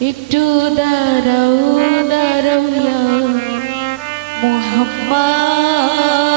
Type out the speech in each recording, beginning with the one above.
একটু দাঁড়াও দাঁড়াও ইয়া মোহাম্মদ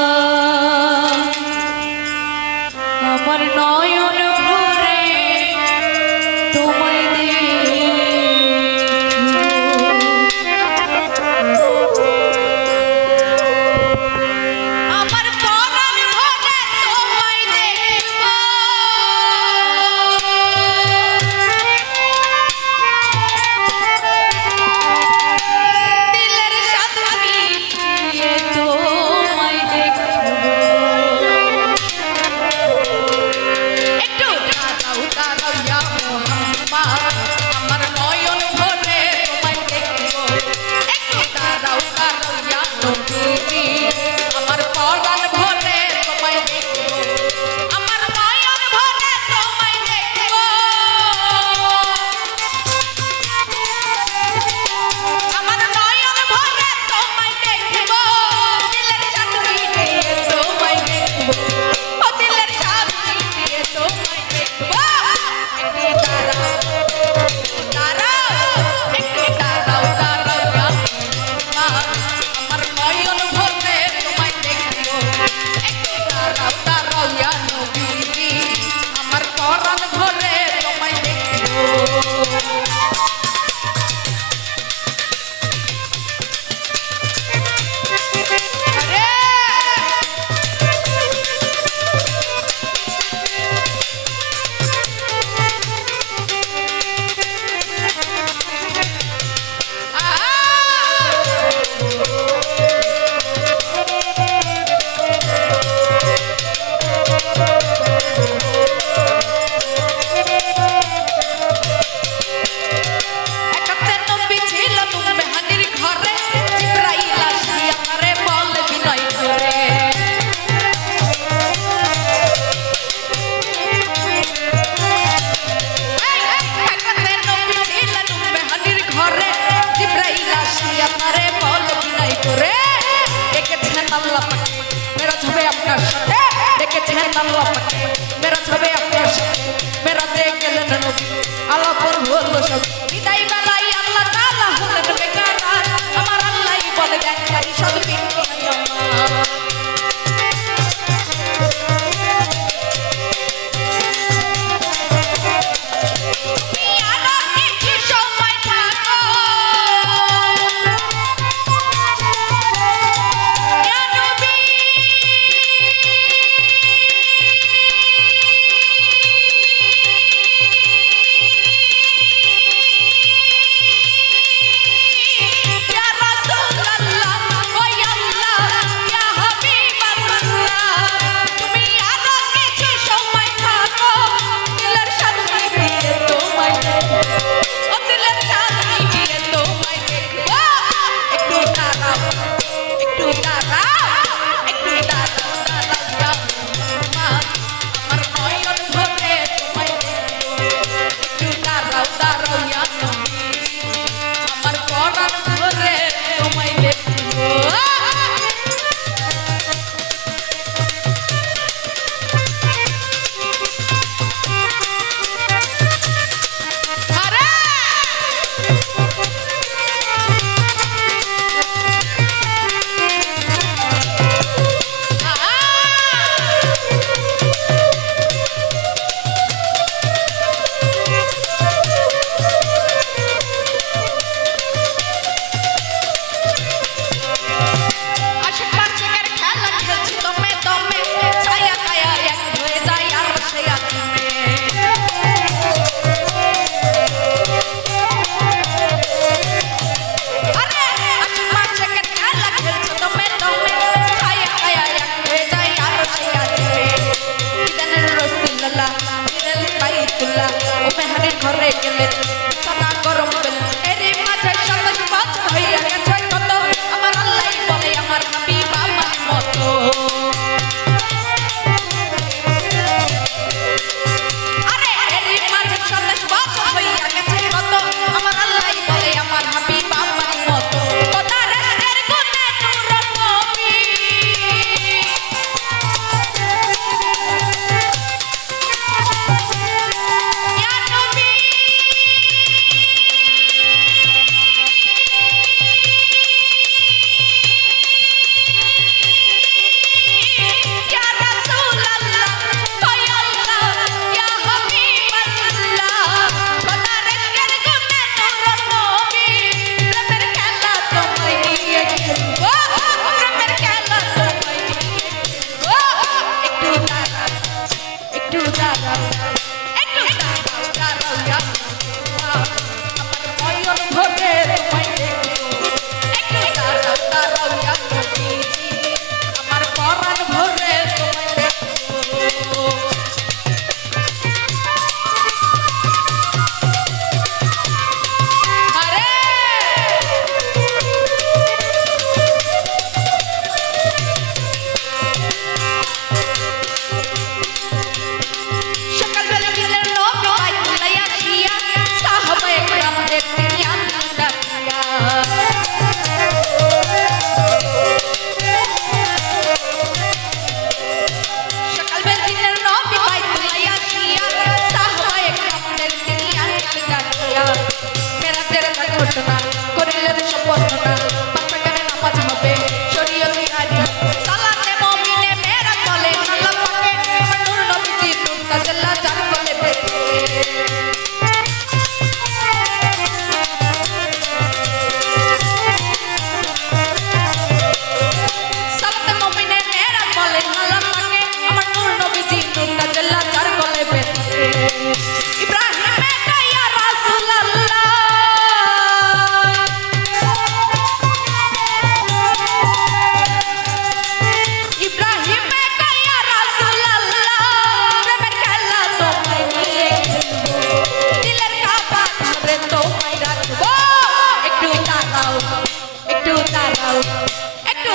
একটু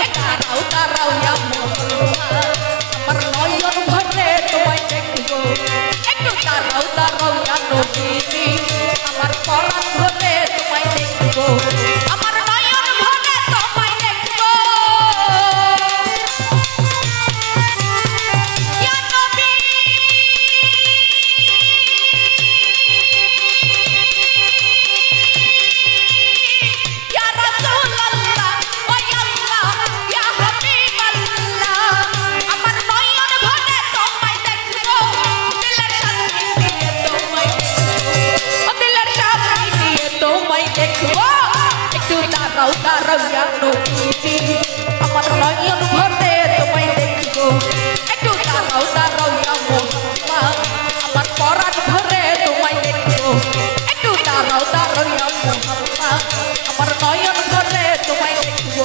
ইয়া মোহাম্মদ আমার নয়ন ভরে তোমায় দেখব। একটু ইয়া নবীজি আমার পরাণ ভরে তোমায় দেখব। দাঁড়াও ইয়া নবীজি আমার নয়ন ভরে তোমায় দেখব একটু দাঁড়াও ইয়া মুহাম্মদ আমার পরাণ ভরে তোমায় দেখব একটু দাঁড়াও ইয়া মুহাম্মদ আমার নয়ন ভরে তোমায় দেখব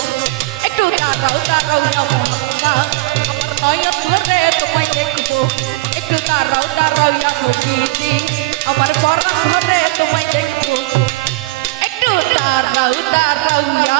দাঁড়াও দাঁড়াও ইয়া